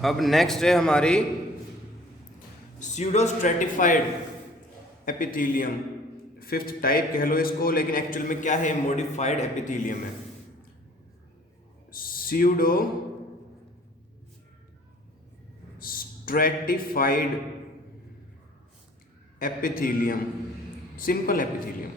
अब नेक्स्ट है हमारी स्यूडोस्ट्रेटिफाइड एपिथेलियम, फिफ्थ टाइप कह लो इसको, लेकिन एक्चुअल में क्या है, मॉडिफाइड एपिथेलियम है। Pseudo stratified epithelium, simple epithelium.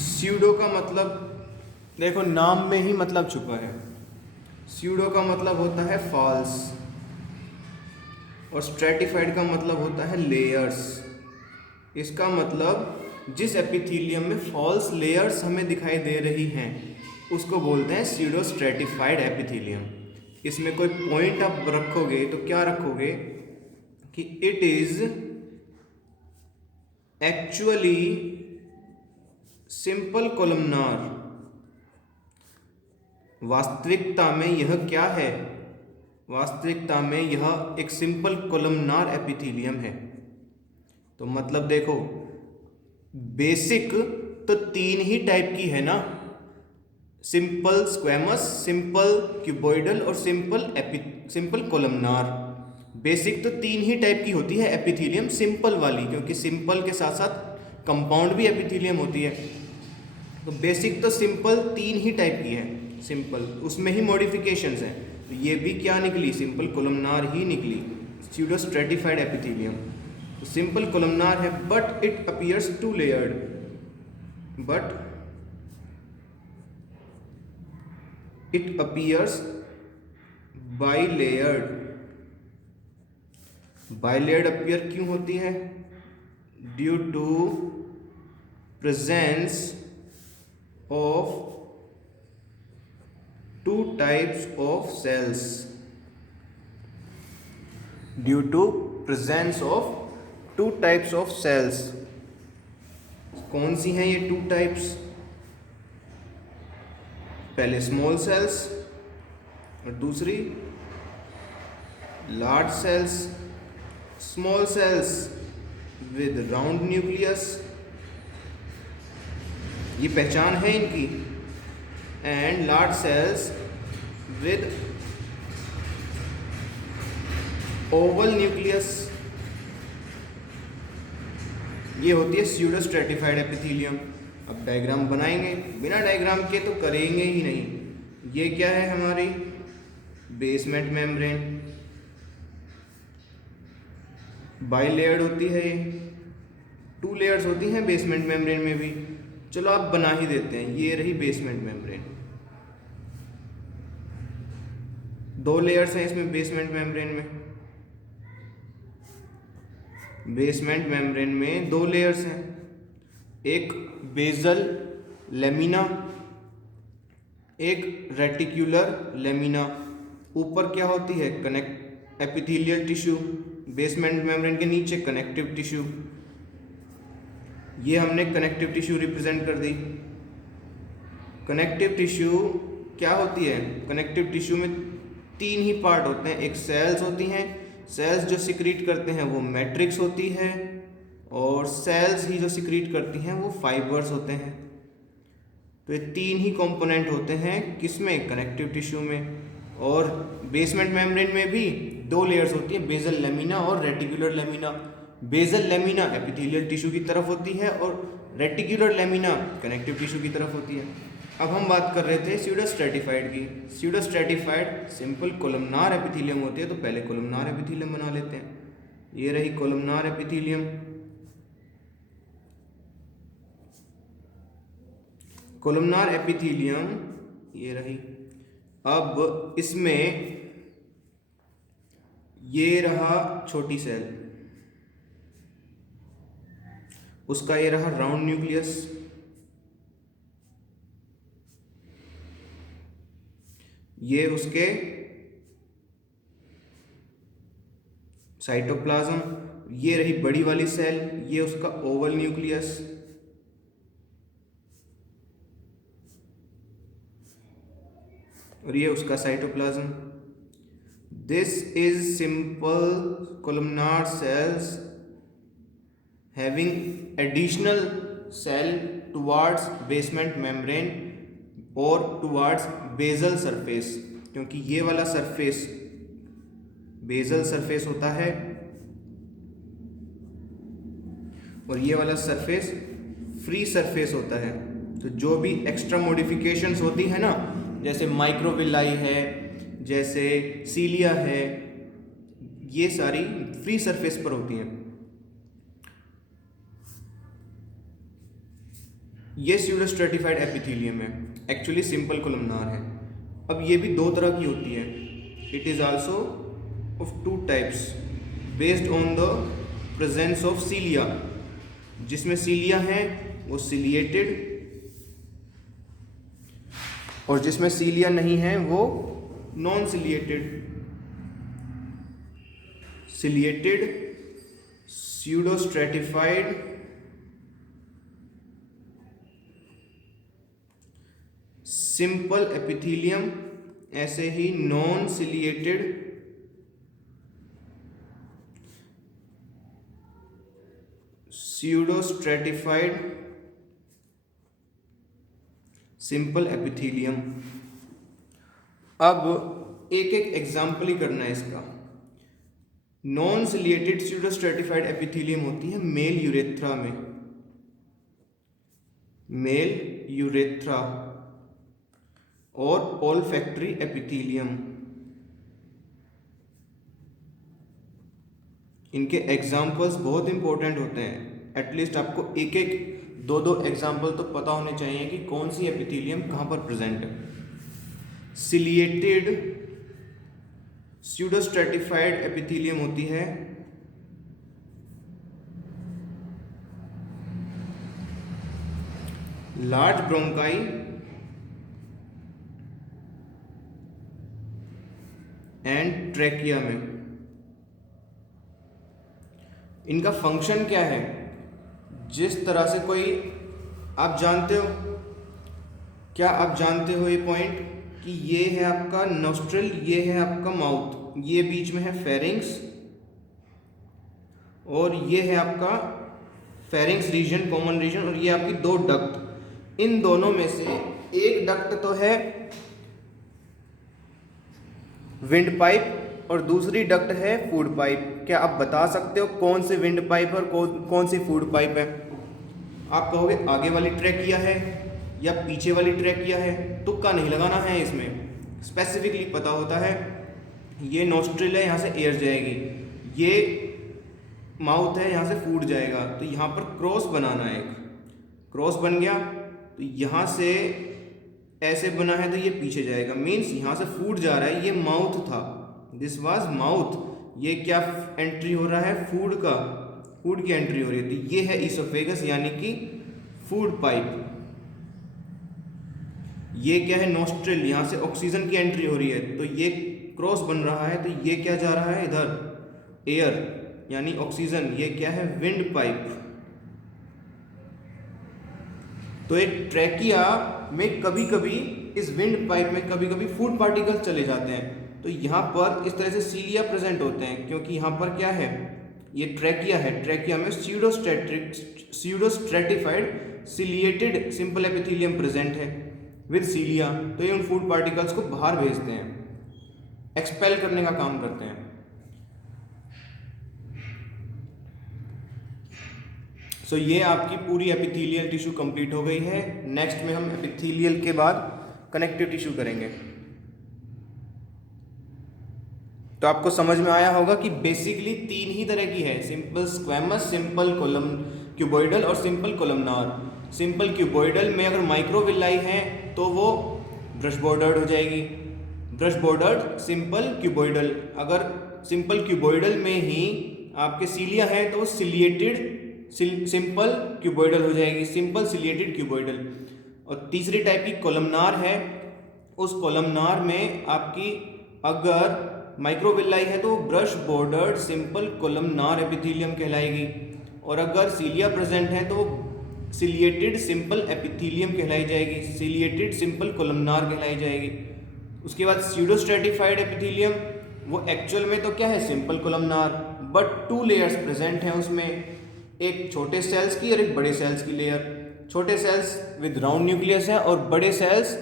Pseudo का मतलब देखो नाम में ही मतलब छुपा है। स्यूडो का मतलब होता है फॉल्स और स्ट्रेटिफाइड का मतलब होता है लेयर्स। इसका मतलब जिस एपिथेलियम में फॉल्स लेयर्स हमें दिखाई दे रही हैं उसको बोलते हैं स्यूडो स्ट्रेटिफाइड एपिथेलियम। इसमें कोई पॉइंट आप रखोगे तो क्या रखोगे कि it is actually simple columnar. वास्तविकता में यह क्या है, वास्तविकता में यह एक सिंपल कोलमनार एपिथेलियम है। तो मतलब देखो बेसिक तो तीन ही टाइप की है ना, सिंपल स्क्वैमस, सिंपल क्यूबॉइडल और सिंपल कोलमनार। बेसिक तो तीन ही टाइप की होती है एपिथेलियम, सिंपल वाली, क्योंकि सिंपल के साथ साथ कंपाउंड भी एपिथेलियम होती है। तो बेसिक तो सिंपल तीन ही टाइप की है, सिंपल, उसमें ही मॉडिफिकेशंस हैं। तो ये भी क्या निकली, सिंपल कोलमनार ही निकली, स्यूडो स्ट्रेटिफाइड एपिथेलियम। तो सिंपल कोलमनार है but it appears two layered, but it appears bilayered. Bilayered appear क्यों होती है, due to presence of two types of cells, due to presence of two types of cells। कौन सी हैं ये two types, पहले small cells और दूसरी large cells. Small cells with round nucleus, ये पहचान है इनकी, and large cells with Oval nucleus, ये होती है स्यूडो स्ट्रेटिफाइड एपिथेलियम। अब डायग्राम बनाएंगे, बिना डायग्राम के तो करेंगे ही नहीं। ये क्या है हमारी बेसमेंट मेम्ब्रेन, बाइलेयर्ड होती है, ये टू लेयर्स होती हैं बेसमेंट मेम्ब्रेन में भी। चलो आप बना ही देते हैं, ये रही बेसमेंट मेम्ब्रेन, दो लेयर्स हैं इसमें बेसमेंट मेम्ब्रेन में। बेसमेंट मेम्ब्रेन में दो लेयर्स हैं, एक बेजल लेमिना, एक रेटिकुलर लेमिना। ऊपर क्या होती है, connect epithelial tissue, basement membrane के नीचे कनेक्टिव टिश्यू। ये हमने कनेक्टिव टिश्यू रिप्रेजेंट कर दी। कनेक्टिव टिश्यू क्या होती है, कनेक्टिव टिश्यू में तीन ही पार्ट होते हैं, एक सेल्स होती हैं, सेल्स जो सिक्रीट करते हैं वो मैट्रिक्स होती है, और सेल्स ही जो सिक्रीट करती हैं वो फाइबर्स होते हैं। तो ये तीन ही कंपोनेंट होते हैं किसमें, कनेक्टिव टिश्यू में। और बेसमेंट मेम्ब्रेन में भी दो लेयर्स होती हैं, बेजल लेमिना और reticular lamina. Basal lamina epithelial tissue की तरफ होती है और रेटिकुलर लेमिना कनेक्टिव टिश्यू की तरफ होती है। अब हम बात कर रहे थे स्यूडो स्ट्रेटिफाइड की। Pseudo stratified simple columnar epithelium होती है, तो पहले कोलमनार एपिथेलियम बना लेते हैं। ये रही कोलमनार एपिथेलियम, कोलमनार एपिथेलियम ये रही। अब इसमें ये रहा छोटी सेल, उसका ये रहा राउंड न्यूक्लियस, ये उसके साइटोप्लाज्म, ये रही बड़ी वाली सेल, ये उसका ओवल न्यूक्लियस, और ये उसका cytoplasm. This is simple columnar cells having additional cell towards basement membrane और टुवार्ड्स बेसल सरफेस। क्योंकि ये वाला सरफेस बेसल सरफेस होता है और ये वाला सरफेस फ्री सरफेस होता है। तो जो भी एक्स्ट्रा मॉडिफिकेशंस होती है ना, जैसे माइक्रोविलाई है, जैसे सीलिया है, ये सारी फ्री सरफेस पर होती हैं। ये स्यूडोस्ट्रेटिफाइड एपिथेलियम है, एक्चुअली सिंपल कोलमनार है। अब ये भी दो तरह की होती है। It is also of two types based on the presence of सीलिया। जिसमें सीलिया है वो सिलिएटेड, और जिसमें सीलिया नहीं है वो non ciliated. Ciliated pseudostratified simple epithelium, ऐसे ही non ciliated pseudostratified simple epithelium. अब एक एक एग्जाम्पल ही करना है इसका। नॉन सिलिएटेड स्यूडोस्ट्रेटिफाइड एपिथेलियम होती है मेल यूरेथ्रा में, मेल यूरेथ्रा और ओल्फैक्टरी एपिथेलियम। इनके एग्जाम्पल्स बहुत इंपॉर्टेंट होते हैं। एटलीस्ट आपको एक एक दो दो एग्जाम्पल तो पता होने चाहिए कि कौन सी एपिथेलियम कहाँ पर प्रेजेंट है। सिलिएटेड स्यूडोस्ट्रेटिफाइड एपिथेलियम होती है लार्ज ब्रोंकाई एंड ट्रैकिया में। इनका फंक्शन क्या है? जिस तरह से कोई, आप जानते हो, क्या आप जानते हो ये पॉइंट कि ये है आपका नोस्ट्रिल, ये है आपका माउथ, ये बीच में है फेरिंग्स, और ये है आपका फेरिंग्स रीजन, कॉमन रीजन, और ये आपकी दो डक्ट। इन दोनों में से एक डक्ट तो है विंड पाइप और दूसरी डक्ट है फूड पाइप। क्या आप बता सकते हो कौन से विंड पाइप और कौन सी फूड पाइप है? आप कहोगे आगे वाली ट्रैकिया है या पीछे वाली ट्रैकिया है। तुक्का नहीं लगाना है, इसमें स्पेसिफिकली पता होता है। ये नोस्ट्रिल है, यहाँ से एयर जाएगी, ये माउथ है, यहाँ से फूड जाएगा। तो यहाँ पर क्रॉस बनाना है, एक क्रॉस बन गया तो यहाँ से ऐसे बना है तो ये पीछे जाएगा, मीन्स यहाँ से फूड जा रहा है, ये माउथ था, दिस वाज माउथ। ये क्या एंट्री हो रहा है? फूड का, फूड की एंट्री हो रही है। तो ये है इसोफेगस यानी कि फूड पाइप। ये क्या है? नोस्ट्रिल, यहाँ से ऑक्सीजन की एंट्री हो रही है तो ये क्रॉस बन रहा है। तो ये क्या जा रहा है? इधर एयर यानी ऑक्सीजन। ये क्या है? Wind pipe. तो एक ट्रैकिया में कभी कभी, इस विंड पाइप में कभी कभी फूड पार्टिकल्स चले जाते हैं। तो यहाँ पर इस तरह से सीलिया प्रेजेंट होते हैं, क्योंकि यहाँ पर क्या है? ये ट्रैकिया है। ट्रैकिया में स्यूडोस्ट्रेटिफाइड सिलिएटेड सिंपल एपिथेलियम प्रेजेंट है विद सीलिया। तो ये उन फूड पार्टिकल्स को बाहर भेजते हैं, एक्सपेल करने का काम करते हैं। सो ये आपकी पूरी एपिथेलियल टिश्यू कंप्लीट हो गई है। नेक्स्ट में हम एपिथेलियल के बाद कनेक्टिव टिश्यू करेंगे। तो आपको समझ में आया होगा कि बेसिकली तीन ही तरह की है, simple squamous, simple column cuboidal और सिंपल कोलमनार। सिंपल क्यूबॉइडल में अगर माइक्रोविलाई है तो वो ब्रश बॉर्डर्ड हो जाएगी, ब्रश बॉर्डर्ड सिंपल क्यूबॉइडल। अगर सिंपल क्यूबॉइडल में ही आपके सीलिया है तो वो सिलिएटेड सिंपल क्यूबॉइडल हो जाएगी, सिंपल सिलिएटेड क्यूबॉइडल। और तीसरी टाइप की कोलमनार है, उस कोलमनार में आपकी अगर माइक्रोविलाई है तो brush bordered simple columnar epithelium कहलाएगी, और अगर सीलिया प्रेजेंट है तो सिलिएटेड सिंपल एपिथेलियम कहलाई जाएगी, सिलिएटेड सिंपल कोलमनार कहलाई जाएगी। उसके बाद स्यूडोस्ट्रेटिफाइड एपिथेलियम, वो एक्चुअल में तो क्या है? Simple columnar, but two layers present हैं उसमें, एक छोटे सेल्स की और एक बड़े सेल्स की लेयर। छोटे सेल्स विद राउंड न्यूक्लियस है और बड़े सेल्स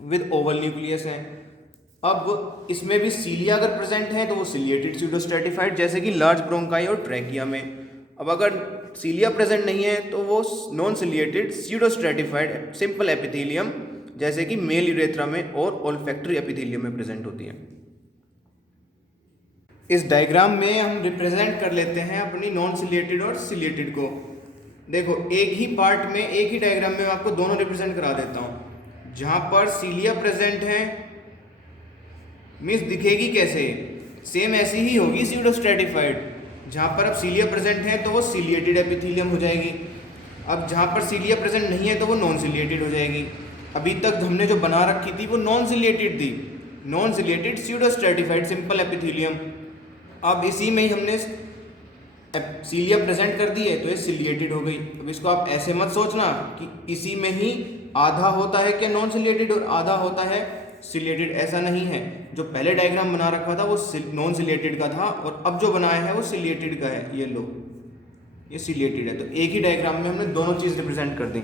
विद ओवल न्यूक्लियस है। अब इसमें भी सीलिया अगर प्रेजेंट है तो वो सिलिएटेड स्यूडोस्ट्रेटिफाइड, जैसे कि लार्ज ब्रोंकाई और ट्रैकिया में। अब अगर सीलिया प्रेजेंट नहीं है तो वो non ciliated pseudostratified simple epithelium, जैसे कि मेल यूरेथ्रा में और ओल्फैक्टरी एपिथेलियम में प्रेजेंट होती है। इस डायग्राम में हम रिप्रेजेंट कर लेते हैं अपनी नॉन सिलिएटेड और सिलिएटेड को। देखो एक ही पार्ट में, एक ही डायग्राम में आपको दोनों रिप्रेजेंट करा देता हूँ। जहाँ पर सीलिया प्रेजेंट है मीन्स दिखेगी कैसे, सेम ऐसी ही होगी स्यूडोस्ट्रेटिफाइड। जहाँ पर अब सीलिया प्रेजेंट है तो वो सिलिएटेड एपिथेलियम हो जाएगी। अब जहाँ पर सीलिया प्रेजेंट नहीं है तो वो नॉन सिलिएटेड हो जाएगी। अभी तक हमने जो बना रखी थी वो नॉन सिलिएटेड थी, non ciliated pseudostratified simple epithelium. अब इसी में ही हमने सीलिया प्रेजेंट कर दी है तो ये सिलिएटेड हो गई। अब इसको आप ऐसे मत सोचना कि इसी में ही आधा होता है क्या नॉन सिलिएटेड और आधा होता है सिलिएटेड, ऐसा नहीं है। जो पहले डायग्राम बना रखा था वो नॉन सिलिएटेड का था और अब जो बनाया है वो सिलिएटेड का है। ये लो, ये सिलिएटेड है। तो एक ही डायग्राम में हमने दोनों चीज़ रिप्रेजेंट कर दी।